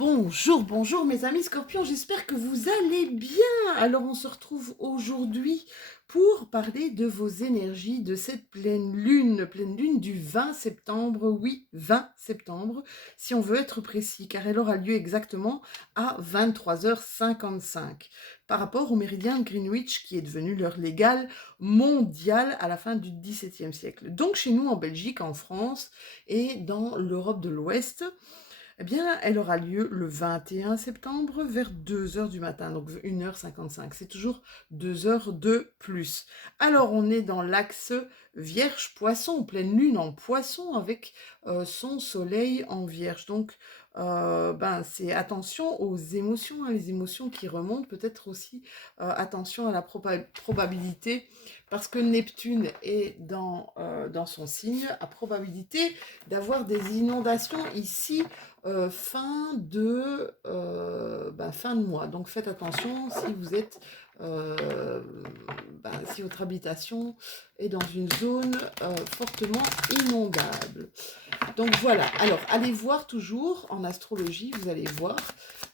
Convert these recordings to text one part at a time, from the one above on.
Bonjour, bonjour mes amis Scorpions, j'espère que vous allez bien. Alors on se retrouve aujourd'hui pour parler de vos énergies de cette pleine lune du 20 septembre, oui 20 septembre, si on veut être précis, car elle aura lieu exactement à 23h55, par rapport au méridien de Greenwich qui est devenu l'heure légale mondiale à la fin du XVIIe siècle. Donc chez nous en Belgique, en France et dans l'Europe de l'Ouest, eh bien, elle aura lieu le 21 septembre vers 2 heures du matin, donc 1h55. C'est toujours 2 heures de plus. Alors, on est dans l'axe Vierge-Poisson, pleine lune en Poisson avec son soleil en Vierge. Donc, c'est attention aux émotions, hein, les émotions qui remontent, peut-être aussi attention à la probabilité, parce que Neptune est dans son signe, à probabilité d'avoir des inondations ici fin de mois. Donc faites attention si vous êtes, si votre habitation est dans une zone fortement inondable. Donc voilà, alors allez voir toujours en astrologie, vous allez voir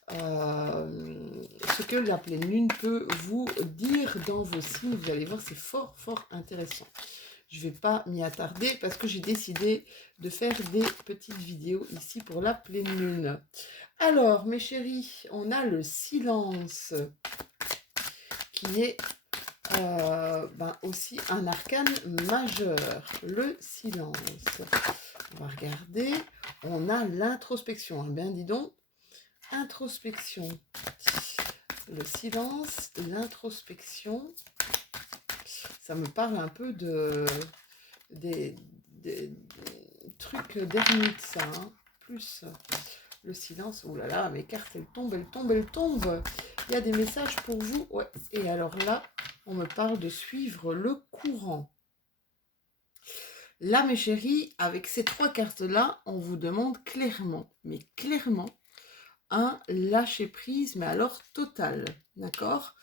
ce que la pleine lune peut vous dire dans vos signes. Vous allez voir, c'est fort, fort intéressant. Je ne vais pas m'y attarder parce que j'ai décidé de faire des petites vidéos ici pour la pleine lune. Alors, mes chéris, on a le silence qui est aussi un arcane majeur. Le silence. On va regarder. On a l'introspection. Hein, bien, dis donc. Introspection. Le silence, l'introspection. Ça me parle un peu des trucs d'ermite, ça. Hein. Plus le silence. Oh là là, mes cartes, elles tombent, elles tombent, elles tombent. Il y a des messages pour vous. Ouais. Et alors là, on me parle de suivre le courant. Là, mes chéris, avec ces trois cartes-là, on vous demande clairement, mais clairement, un lâcher-prise, mais alors total. D'accord ?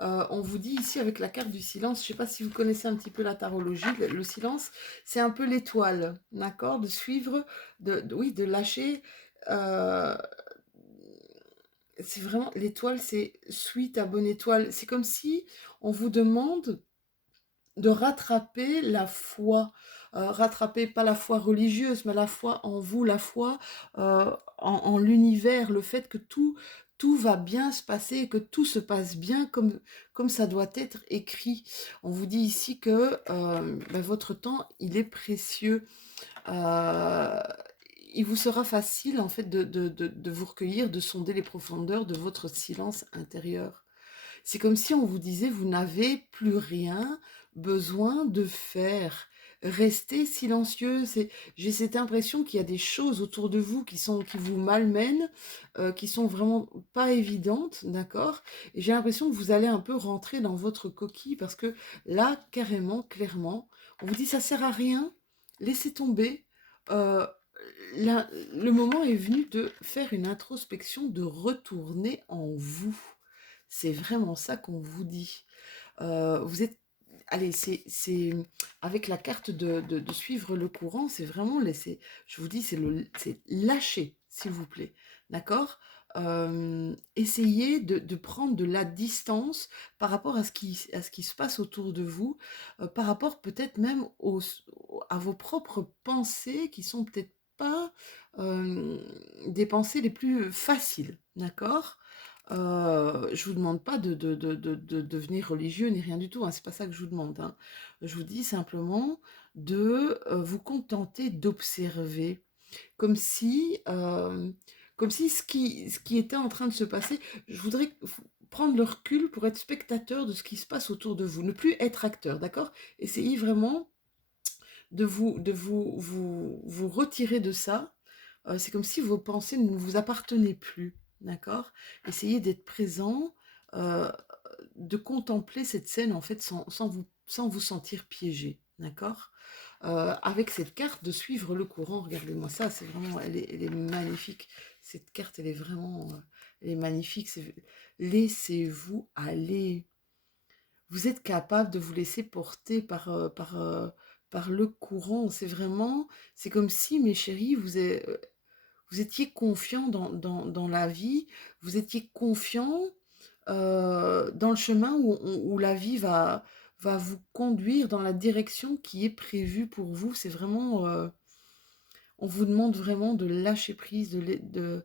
On vous dit ici avec la carte du silence, je ne sais pas si vous connaissez un petit peu la tarologie, le silence, c'est un peu l'étoile, d'accord? De suivre, de lâcher. euh, c'est vraiment, l'étoile, c'est suis ta bonne étoile. C'est comme si on vous demande de rattraper la foi, rattraper pas la foi religieuse, mais la foi en vous, la foi en l'univers, le fait que tout va bien se passer, que tout se passe bien comme ça doit être écrit. On vous dit ici que votre temps, il est précieux. Euh, il vous sera facile en fait de vous recueillir, de sonder les profondeurs de votre silence intérieur. C'est comme si on vous disait, vous n'avez plus rien besoin de faire. Restez silencieux. J'ai cette impression qu'il y a des choses autour de vous qui vous malmènent, qui sont vraiment pas évidentes, d'accord? Et j'ai l'impression que vous allez un peu rentrer dans votre coquille parce que là, carrément, clairement, on vous dit ça sert à rien, laissez tomber. Euh, le moment est venu de faire une introspection, de retourner en vous. C'est vraiment ça qu'on vous dit. Vous êtes, allez, c'est avec la carte de suivre le courant, c'est vraiment laisser. Je vous dis, c'est lâcher, s'il vous plaît, d'accord. Essayez de prendre de la distance par rapport à ce qui se passe autour de vous, par rapport peut-être même à vos propres pensées qui sont peut-être pas des pensées les plus faciles, d'accord. Je vous demande pas de devenir religieux ni rien du tout, hein, c'est pas ça que je vous demande. Hein. Je vous dis simplement de vous contenter d'observer, comme si, ce qui était en train de se passer, je voudrais prendre le recul pour être spectateur de ce qui se passe autour de vous, ne plus être acteur, d'accord? Essayez vraiment vous retirer de ça. C'est comme si vos pensées ne vous appartenaient plus, d'accord? Essayez d'être présent, euh, de contempler cette scène en fait sans vous sentir piégé, d'accord? Avec cette carte de suivre le courant, regardez-moi ça, c'est vraiment, elle est magnifique. Cette carte, elle est vraiment, elle est magnifique. Laissez-vous aller. Vous êtes capable de vous laisser porter par le courant. C'est comme si, mes chéris, vous étiez confiant dans la vie, vous étiez confiant dans le chemin où la vie va vous conduire dans la direction qui est prévue pour vous. C'est vraiment, on vous demande vraiment de lâcher prise, de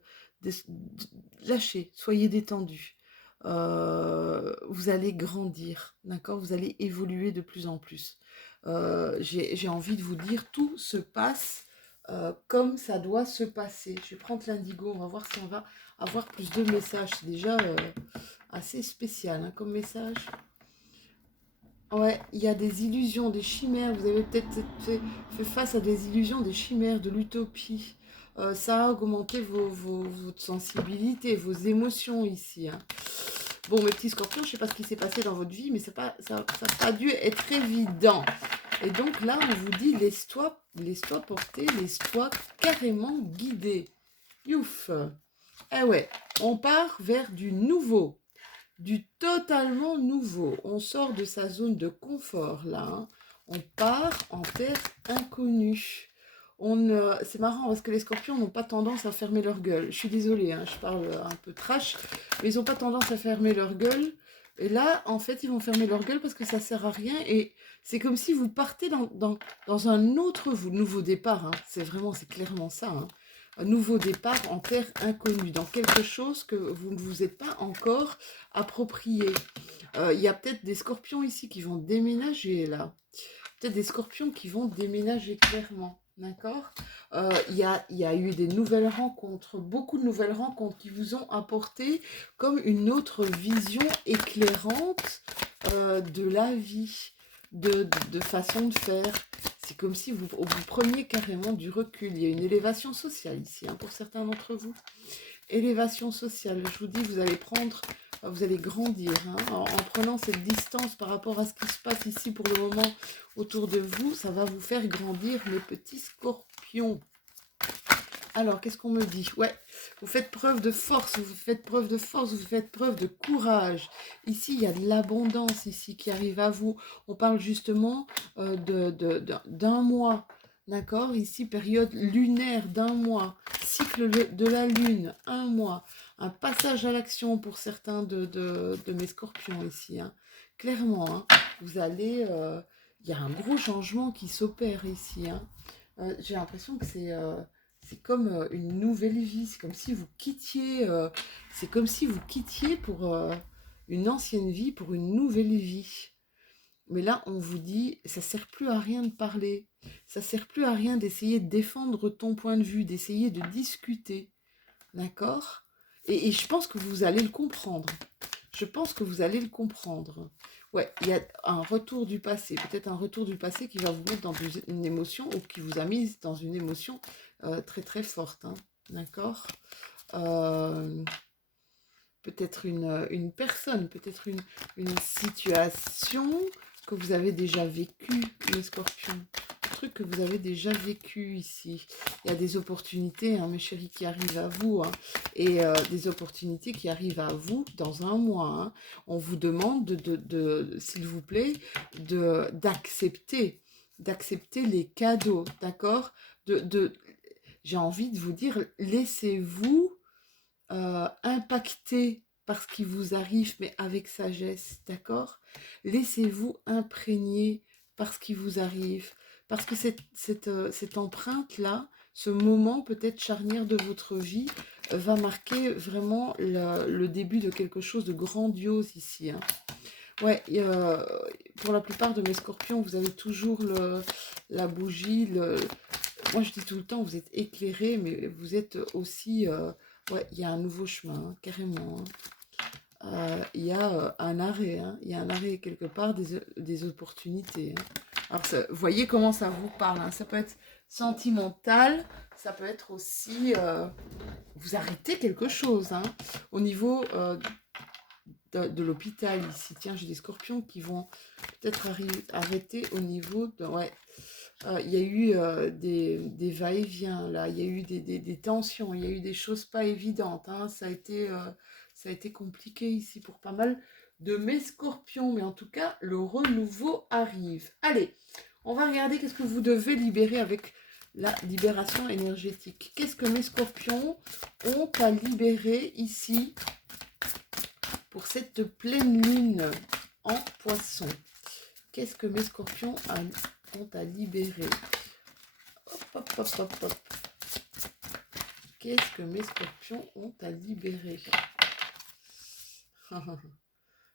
lâcher, soyez détendu. Vous allez grandir, d'accord? Vous allez évoluer de plus en plus. J'ai envie de vous dire, tout se passe comme ça doit se passer. Je vais prendre l'indigo, on va voir si on va avoir plus de messages. C'est déjà assez spécial hein, comme message. Ouais, il y a des illusions, des chimères. Vous avez peut-être fait face à des illusions, des chimères, de l'utopie. Ça a augmenté votre sensibilité, vos émotions ici. Hein. Bon, mes petits scorpions, je ne sais pas ce qui s'est passé dans votre vie, mais ça n'a pas dû être évident. Et donc là, on vous dit, laisse-toi porter, laisse-toi carrément guider. Youf. Eh ouais, on part vers du nouveau. Du totalement nouveau. On sort de sa zone de confort là. Hein. On part en terre inconnue. C'est marrant parce que les scorpions n'ont pas tendance à fermer leur gueule. Je suis désolée, hein, je parle un peu trash, mais ils n'ont pas tendance à fermer leur gueule. Et là, en fait, ils vont fermer leur gueule parce que ça sert à rien. Et c'est comme si vous partez dans un autre nouveau départ. Hein. C'est clairement ça. Hein. Un nouveau départ en terre inconnue, dans quelque chose que vous ne vous êtes pas encore approprié. Il y a peut-être des scorpions ici qui vont déménager là. Peut-être des scorpions qui vont déménager clairement. D'accord. Il y a eu des nouvelles rencontres, beaucoup de nouvelles rencontres qui vous ont apporté comme une autre vision éclairante de la vie, de façon de faire. C'est comme si vous preniez carrément du recul. Il y a une élévation sociale ici, hein, pour certains d'entre vous. Élévation sociale, je vous dis, vous allez grandir hein, en prenant cette distance par rapport à ce qui se passe ici pour le moment autour de vous. Ça va vous faire grandir, mes petits scorpions. Alors, qu'est-ce qu'on me dit? Ouais, vous faites preuve de force, vous faites preuve de force, vous faites preuve de courage. Ici, il y a de l'abondance ici qui arrive à vous. On parle justement d'un mois, d'accord? Ici, période lunaire d'un mois, cycle de la lune, un mois. Un passage à l'action pour certains de mes scorpions ici. Hein. Clairement, hein, vous allez... il y a un gros changement qui s'opère ici. Hein. J'ai l'impression que c'est comme une nouvelle vie, c'est comme si vous quittiez, pour une ancienne vie, pour une nouvelle vie. Mais là, on vous dit, ça sert plus à rien de parler, ça sert plus à rien d'essayer de défendre ton point de vue, d'essayer de discuter, d'accord? Et je pense que vous allez le comprendre. Je pense que vous allez le comprendre. Ouais, il y a un retour du passé, peut-être un retour du passé qui va vous mettre dans une émotion ou qui vous a mis dans une émotion très très forte. Hein, d'accord peut-être une personne, peut-être une situation que vous avez déjà vécue, les scorpions. Un truc que vous avez déjà vécu ici. Il y a des opportunités, hein, mes chéris, qui arrivent à vous. Hein, et des opportunités qui arrivent à vous dans un mois. Hein. On vous demande, s'il vous plaît, d'accepter les cadeaux, d'accord j'ai envie de vous dire, laissez-vous impacter par ce qui vous arrive, mais avec sagesse, d'accord? Laissez-vous imprégner par ce qui vous arrive, parce que cette empreinte-là, ce moment peut-être charnière de votre vie, va marquer vraiment le début de quelque chose de grandiose ici. Hein. Ouais, pour la plupart de mes scorpions, vous avez toujours la bougie, moi je dis tout le temps, vous êtes éclairés, mais vous êtes aussi... ouais, il y a un nouveau chemin, hein, carrément. Hein. Il y a un arrêt, hein, il y a un arrêt quelque part des opportunités. Hein. Alors, vous voyez comment ça vous parle. Hein. Ça peut être sentimental, ça peut être aussi... vous arrêtez quelque chose. Hein, au niveau de l'hôpital ici. Tiens, j'ai des scorpions qui vont peut-être arrêter au niveau de... Ouais. Il y a eu des va-et-vient là, il y a eu des tensions, il y a eu des choses pas évidentes. Hein. Ça a été compliqué ici pour pas mal de mes scorpions, mais en tout cas, le renouveau arrive. Allez, on va regarder qu'est-ce que vous devez libérer avec la libération énergétique. Qu'est-ce que mes scorpions ont à libérer ici pour cette pleine lune en poisson? Qu'est-ce que mes scorpions ont à libérer? Hop, hop, hop, hop, hop. Qu'est-ce que mes scorpions ont à libérer?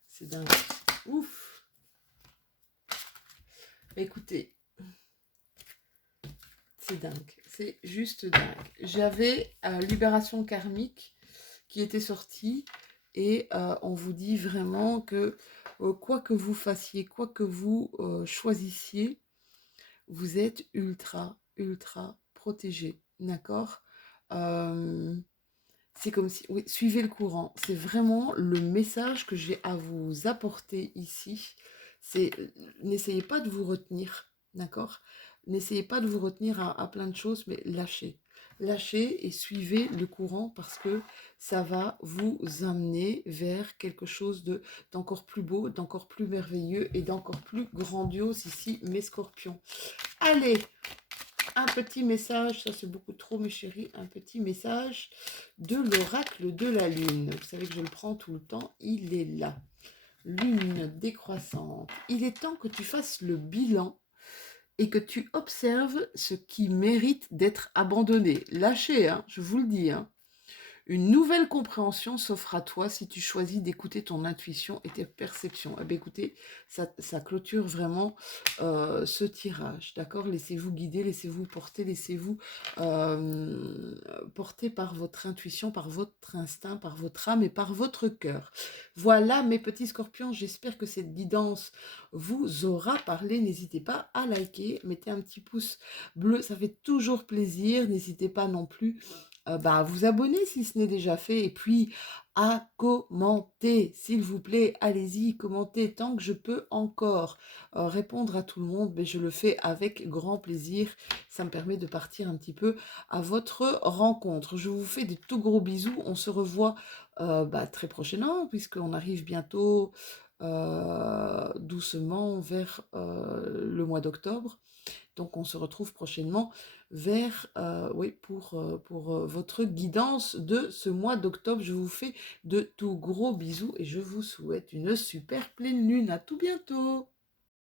C'est dingue. Ouf. Écoutez, c'est dingue. C'est juste dingue. J'avais Libération karmique qui était sortie et on vous dit vraiment que quoi que vous fassiez, quoi que vous choisissiez, vous êtes ultra, ultra protégé. D'accord? C'est comme si, oui, suivez le courant. C'est vraiment le message que j'ai à vous apporter ici. C'est, n'essayez pas de vous retenir, d'accord? N'essayez pas de vous retenir à plein de choses, mais lâchez. Lâchez et suivez le courant parce que ça va vous amener vers quelque chose d'encore plus beau, d'encore plus merveilleux et d'encore plus grandiose ici, mes scorpions. Allez, un petit message, ça c'est beaucoup trop mes chéris, un petit message de l'oracle de la lune. Vous savez que je le prends tout le temps, il est là. Lune décroissante. Il est temps que tu fasses le bilan et que tu observes ce qui mérite d'être abandonné. Lâchez, hein, je vous le dis, hein. Une nouvelle compréhension s'offre à toi si tu choisis d'écouter ton intuition et tes perceptions. Eh bien, écoutez, ça clôture vraiment ce tirage, d'accord? Laissez-vous guider, laissez-vous porter, laissez-vous porter par votre intuition, par votre instinct, par votre âme et par votre cœur. Voilà, mes petits scorpions, j'espère que cette guidance vous aura parlé. N'hésitez pas à liker, mettez un petit pouce bleu, ça fait toujours plaisir. N'hésitez pas non plus à vous abonner si ce n'est déjà fait et puis à commenter, s'il vous plaît, allez-y, commentez tant que je peux encore répondre à tout le monde, mais je le fais avec grand plaisir, ça me permet de partir un petit peu à votre rencontre. Je vous fais des tout gros bisous, on se revoit très prochainement puisqu'on arrive bientôt doucement vers le mois d'octobre. Donc, on se retrouve prochainement pour votre guidance de ce mois d'octobre. Je vous fais de tout gros bisous et je vous souhaite une super pleine lune. À tout bientôt.